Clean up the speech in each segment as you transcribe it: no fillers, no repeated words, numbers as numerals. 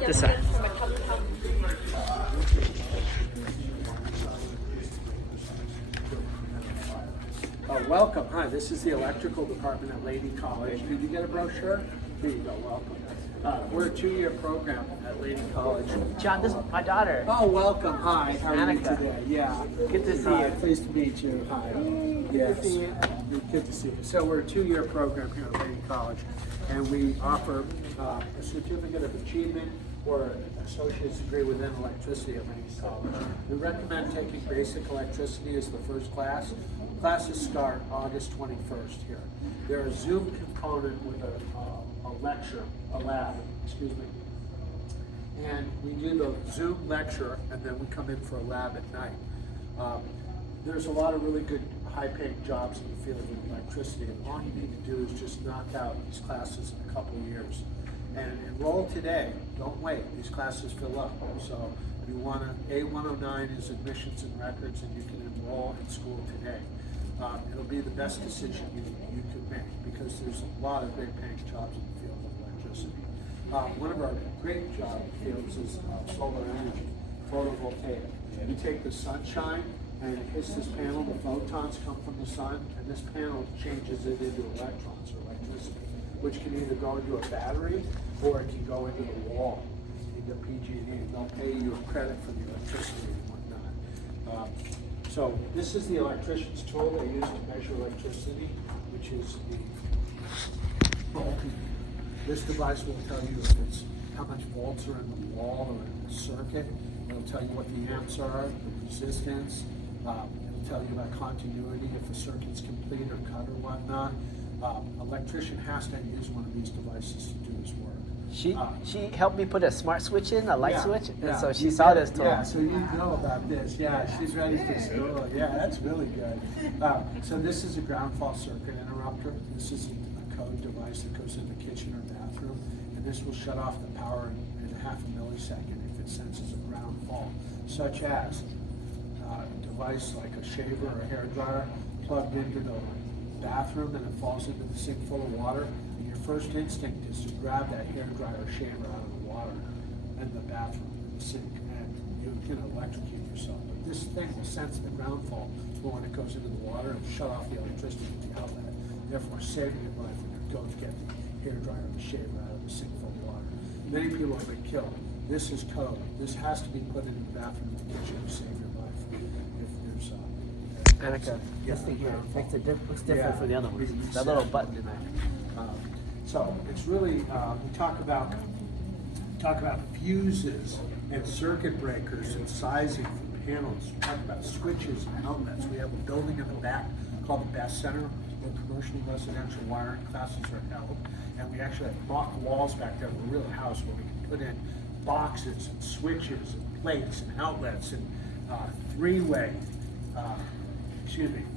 This side. Welcome. Hi, this is the electrical department at Laney College. Did you get a brochure? Here you go. Welcome. We're a 2-year program at Laney College. John, this is my daughter. Oh, welcome. Hi. How are you Annika. today? Yeah. Good to see Hi, you. Pleased to meet you. Hi. Good to see you. Good to see you. So we're a 2-year program here at Laney College, and we offer a certificate of achievement or an associate's degree within electricity at Laney College. We recommend taking basic electricity as the first class. Classes start August 21st here. There's a Zoom component with a lab, excuse me. And we do the Zoom lecture, and then we come in for a lab at night. There's a lot of really good high-paying jobs in the field of electricity, and all you need to do is just knock out these classes in a couple of years. And enroll today. Don't wait. These classes fill up. So you want to, A109 is admissions and records, and you can enroll in school today. It'll be the best decision you could make because there's a lot of great paying jobs in the field of electricity. One of our great job fields is solar energy, photovoltaic. You take the sunshine and it hits this panel, the photons come from the sun, and this panel changes it into electrons or electricity, which can either go into a battery or it can go into the wall, into PG&E. They'll pay you a credit for the electricity and whatnot. So this is the electrician's tool they use to measure electricity, which is the voltmeter. This device will tell you if it's how much volts are in the wall or in the circuit. It'll tell you what the amps are, the resistance. It'll tell you about continuity, if the circuit's complete or cut or whatnot. Electrician has to use one of these devices to do his work. She helped me put a smart switch in, a light switch, and so she You saw get this it. tool. Yeah, so you know about this. Yeah, she's ready for school. Yeah, that's really good. So this is a ground fault circuit interrupter. This is a code device that goes in the kitchen or bathroom, and this will shut off the power in half a millisecond if it senses a ground fault, such as a device like a shaver or a hair dryer plugged into the bathroom and it falls into the sink full of water. First instinct is to grab that hair dryer or shaver out of the water in the bathroom, in the sink, and you can electrocute yourself. But this thing will sense the ground fault when it goes into the water and shut off the electricity at the outlet, therefore saving your life when you go to get the hair dryer or the shaver out of the sink full of water. Many people have been killed. This is code. This has to be put in the bathroom in the kitchen to save your life. If there's Annika, this thing here makes it looks different for the other ones. That little button in there. So it's really we talk about fuses and circuit breakers and sizing for panels. We talk about switches and outlets. We have a building in the back called the Best Center where commercial and residential wiring classes are held, and we actually have mock walls back there in a real house where we can put in boxes and switches and plates and outlets and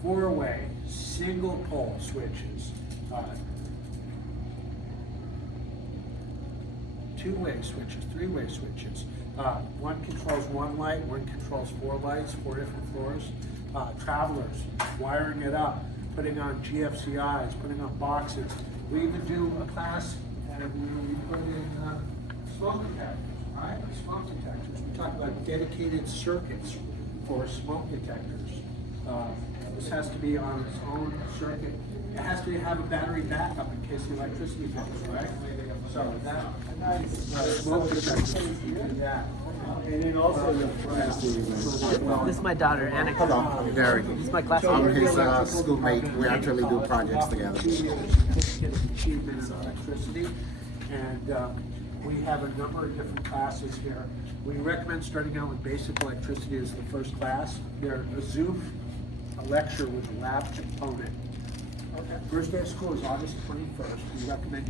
four-way single pole switches. Two-way switches, three-way switches. One controls one light, one controls 4 lights, 4 different floors. Travelers, wiring it up, putting on GFCIs, putting on boxes. We even do a class and we put in smoke detectors, right? Smoke detectors. We talk about dedicated circuits for smoke detectors. This has to be on its own circuit. It has to have a battery backup in case the electricity goes, right? So that smoke detector, yeah. And then also This is my daughter, Annika. Hello, I'm Gary. This is my classmate. I'm his schoolmate. We actually do projects together. Certificate of achievement in electricity, and we have a number of different classes here. We recommend starting out with basic electricity as the first class. There's a Zoom lecture with a lab component. First day of school is August 21st. We recommend you